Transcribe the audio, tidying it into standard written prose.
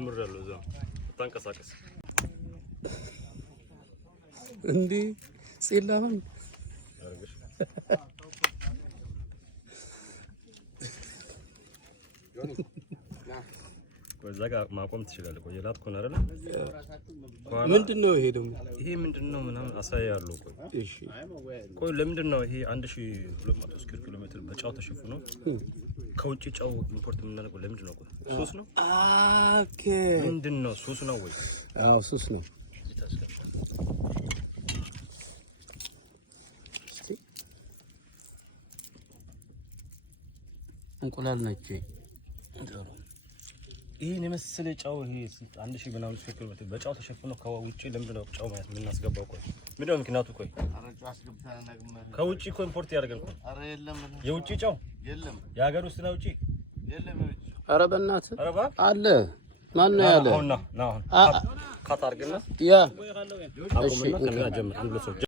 ምራለው እዛ ታንቀሳቀስ እንዴ ጽላሁን ወዛ ጋር ማቆም ትችላለህ። ቆየላት ኮን አይደለ? ምንድነው ይሄ ደግሞ? ይሄ ምንድነው? ምናምን አሳያለሁ። እሺ ቆይ ለምንድነው ይሄ 1200 ስኩዌር ኪሎ ሜትር በጫው ተሸፍኖ ከውጪ ጫው ኢምፖርት የምናደርገው ለምንድነው? ቆይ ሱስ ነው? ኦኬ ምንድነው? ሱስ ነው ወይ? አዎ ሱስ ነው። እንቁላል ነች። ይሄን የመሰለ ጫው ይሄ 1000 ምናምን ስኩዌር ኪሎ ሜትር በጫው ተሸፍኖ ከውጪ ለምንድነው ጫው ማለት የምናስገባው? ቆይ ምንድነው ምክንያቱ? ቆይ አረጫው አስገብተን ነገም ከውጪ እኮ ኢምፖርት ያደርገን እኮ። አረ የለም የውጪ ጫው የለም። የሀገር ውስጥ ነው ውጪ የለም የውጪ። አረ በእናትህ አረ ባ አለ ማን ነው ያለ? አሁን ና ካታርግና ያ አቁምና ከና ጀምር አንድ ሰው